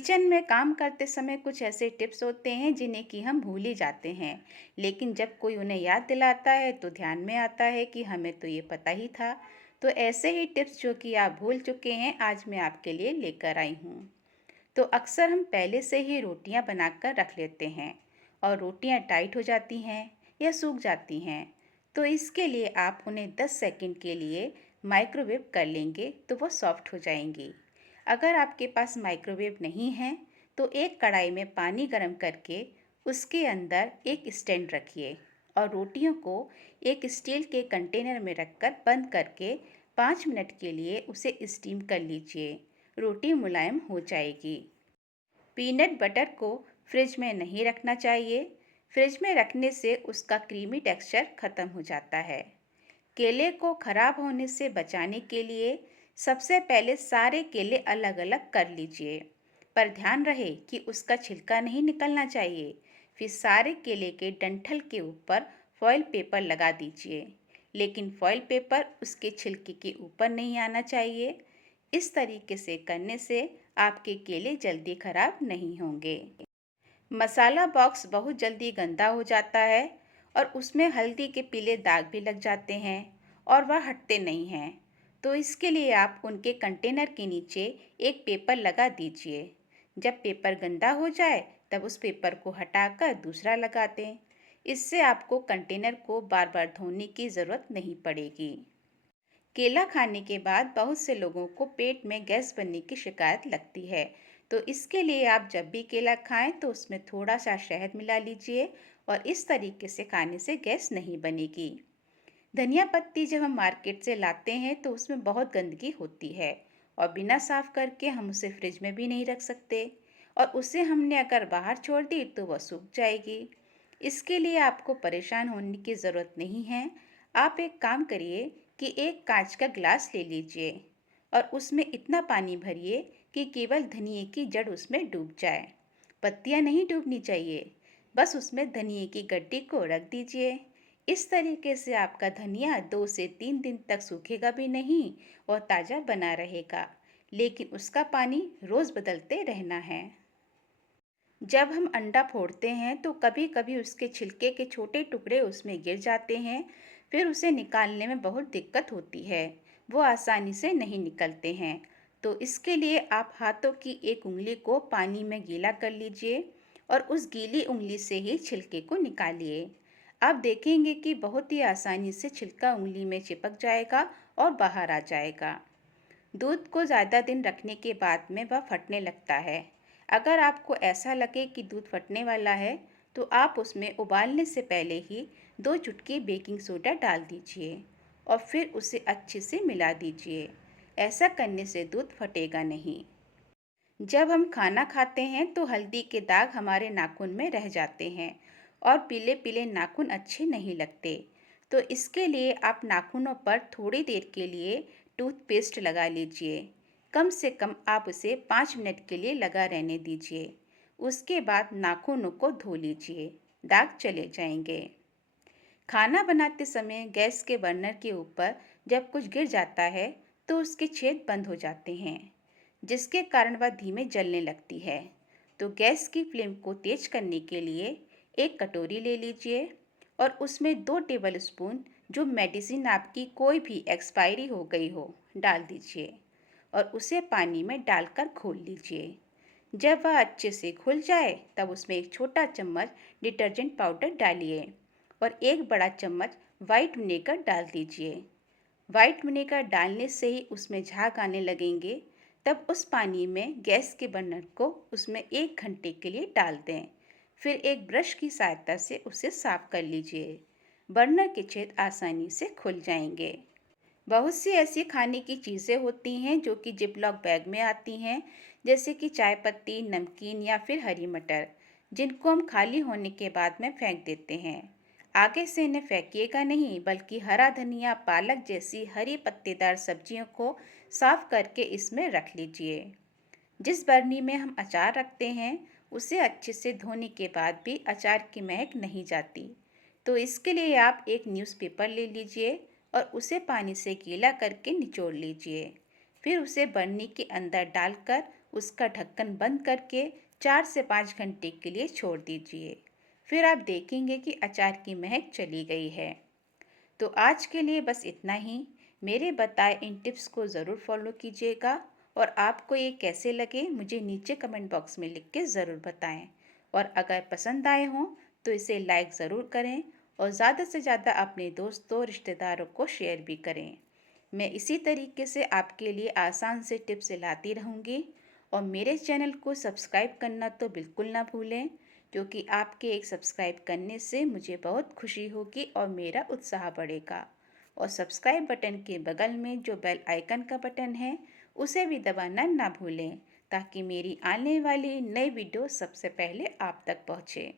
Kitchen में काम करते समय कुछ ऐसे टिप्स होते हैं जिन्हें कि हम भूल ही जाते हैं। लेकिन जब कोई उन्हें याद दिलाता है तो ध्यान में आता है कि हमें तो ये पता ही था। तो ऐसे ही टिप्स जो कि आप भूल चुके हैं आज मैं आपके लिए लेकर आई हूँ। तो अक्सर हम पहले से ही रोटियां बनाकर रख लेते हैं और रोटियां टाइट हो जाती हैं या सूख जाती हैं। तो इसके लिए आप उन्हें 10 सेकंड के लिए माइक्रोवेव कर लेंगे तो वो सॉफ्ट हो जाएंगी। अगर आपके पास माइक्रोवेव नहीं है तो एक कढ़ाई में पानी गर्म करके उसके अंदर एक स्टैंड रखिए और रोटियों को एक स्टील के कंटेनर में रखकर बंद करके 5 मिनट के लिए उसे स्टीम कर लीजिए। रोटी मुलायम हो जाएगी। पीनट बटर को फ्रिज में नहीं रखना चाहिए। फ्रिज में रखने से उसका क्रीमी टेक्सचर खत्म हो जाता है। केले को खराब होने से बचाने के लिए सबसे पहले सारे केले अलग अलग कर लीजिए, पर ध्यान रहे कि उसका छिलका नहीं निकलना चाहिए। फिर सारे केले के डंठल के ऊपर फॉयल पेपर लगा दीजिए, लेकिन फॉयल पेपर उसके छिलके के ऊपर नहीं आना चाहिए। इस तरीके से करने से आपके केले जल्दी खराब नहीं होंगे। मसाला बॉक्स बहुत जल्दी गंदा हो जाता है और उसमें हल्दी के पीले दाग भी लग जाते हैं और वह हटते नहीं हैं। तो इसके लिए आप उनके कंटेनर के नीचे एक पेपर लगा दीजिए। जब पेपर गंदा हो जाए तब उस पेपर को हटाकर दूसरा लगा दें। इससे आपको कंटेनर को बार बार धोने की ज़रूरत नहीं पड़ेगी। केला खाने के बाद बहुत से लोगों को पेट में गैस बनने की शिकायत लगती है। तो इसके लिए आप जब भी केला खाएं तो उसमें थोड़ा सा शहद मिला लीजिए और इस तरीके से खाने से गैस नहीं बनेगी। धनिया पत्ती जब हम मार्केट से लाते हैं तो उसमें बहुत गंदगी होती है और बिना साफ करके हम उसे फ्रिज में भी नहीं रख सकते, और उसे हमने अगर बाहर छोड़ दी तो वह सूख जाएगी। इसके लिए आपको परेशान होने की ज़रूरत नहीं है। आप एक काम करिए कि एक कांच का गिलास ले लीजिए और उसमें इतना पानी भरिए कि केवल धनिए की जड़ उसमें डूब जाए। पत्तियां नहीं डूबनी चाहिए, बस उसमें धनिए की गड्डी को रख दीजिए। इस तरीके से आपका धनिया 2 से 3 दिन तक सूखेगा भी नहीं और ताज़ा बना रहेगा, लेकिन उसका पानी रोज़ बदलते रहना है। जब हम अंडा फोड़ते हैं तो कभी कभी उसके छिलके के छोटे टुकड़े उसमें गिर जाते हैं। फिर उसे निकालने में बहुत दिक्कत होती है, वो आसानी से नहीं निकलते हैं। तो इसके लिए आप हाथों की एक उंगली को पानी में गीला कर लीजिए और उस गीली उंगली से ही छिलके को निकालिए। आप देखेंगे कि बहुत ही आसानी से छिलका उंगली में चिपक जाएगा और बाहर आ जाएगा। दूध को ज़्यादा दिन रखने के बाद में वह फटने लगता है। अगर आपको ऐसा लगे कि दूध फटने वाला है तो आप उसमें उबालने से पहले ही 2 चुटकी बेकिंग सोडा डाल दीजिए और फिर उसे अच्छे से मिला दीजिए। ऐसा करने से दूध फटेगा नहीं। जब हम खाना खाते हैं तो हल्दी के दाग हमारे नाखून में रह जाते हैं और पीले पीले नाखून अच्छे नहीं लगते। तो इसके लिए आप नाखूनों पर थोड़ी देर के लिए टूथपेस्ट लगा लीजिए। कम से कम आप उसे 5 मिनट के लिए लगा रहने दीजिए। उसके बाद नाखूनों को धो लीजिए, दाग चले जाएंगे। खाना बनाते समय गैस के बर्नर के ऊपर जब कुछ गिर जाता है तो उसके छेद बंद हो जाते हैं, जिसके कारण वह धीमे जलने लगती है। तो गैस की फ्लेम को तेज करने के लिए एक कटोरी ले लीजिए और उसमें 2 टेबल स्पून जो मेडिसिन आपकी कोई भी एक्सपायरी हो गई हो डाल दीजिए और उसे पानी में डालकर घोल लीजिए। जब वह अच्छे से घुल जाए तब उसमें एक छोटा चम्मच डिटर्जेंट पाउडर डालिए और एक बड़ा चम्मच वाइट विनेगर डाल दीजिए। वाइट विनेगर डालने से ही उसमें झाग आने लगेंगे। तब उस पानी में गैस के बर्नर को उसमें 1 घंटे के लिए डाल दें। फिर एक ब्रश की सहायता से उसे साफ कर लीजिए। बर्नर के छेद आसानी से खुल जाएंगे। बहुत सी ऐसी खाने की चीज़ें होती हैं जो कि जिपलॉक बैग में आती हैं, जैसे कि चाय पत्ती, नमकीन या फिर हरी मटर, जिनको हम खाली होने के बाद में फेंक देते हैं। आगे से इन्हें फेंकिएगा नहीं, बल्कि हरा धनिया, पालक जैसी हरी पत्तेदार सब्जियों को साफ करके इसमें रख लीजिए। जिस बरनी में हम अचार रखते हैं उसे अच्छे से धोने के बाद भी अचार की महक नहीं जाती। तो इसके लिए आप एक न्यूज़पेपर ले लीजिए और उसे पानी से गीला करके निचोड़ लीजिए। फिर उसे बरनी के अंदर डालकर उसका ढक्कन बंद करके 4 से 5 घंटे के लिए छोड़ दीजिए। फिर आप देखेंगे कि अचार की महक चली गई है। तो आज के लिए बस इतना ही। मेरे बताए इन टिप्स को ज़रूर फॉलो कीजिएगा और आपको ये कैसे लगे मुझे नीचे कमेंट बॉक्स में लिख के ज़रूर बताएं। और अगर पसंद आए हों तो इसे लाइक ज़रूर करें और ज़्यादा से ज़्यादा अपने दोस्तों रिश्तेदारों को शेयर भी करें। मैं इसी तरीके से आपके लिए आसान से टिप्स लाती रहूँगी। और मेरे चैनल को सब्सक्राइब करना तो बिल्कुल ना भूलें, क्योंकि आपके एक सब्सक्राइब करने से मुझे बहुत खुशी होगी और मेरा उत्साह बढ़ेगा। और सब्सक्राइब बटन के बगल में जो बेल आइकन का बटन है उसे भी दबाना ना भूलें, ताकि मेरी आने वाली नई वीडियो सबसे पहले आप तक पहुँचे।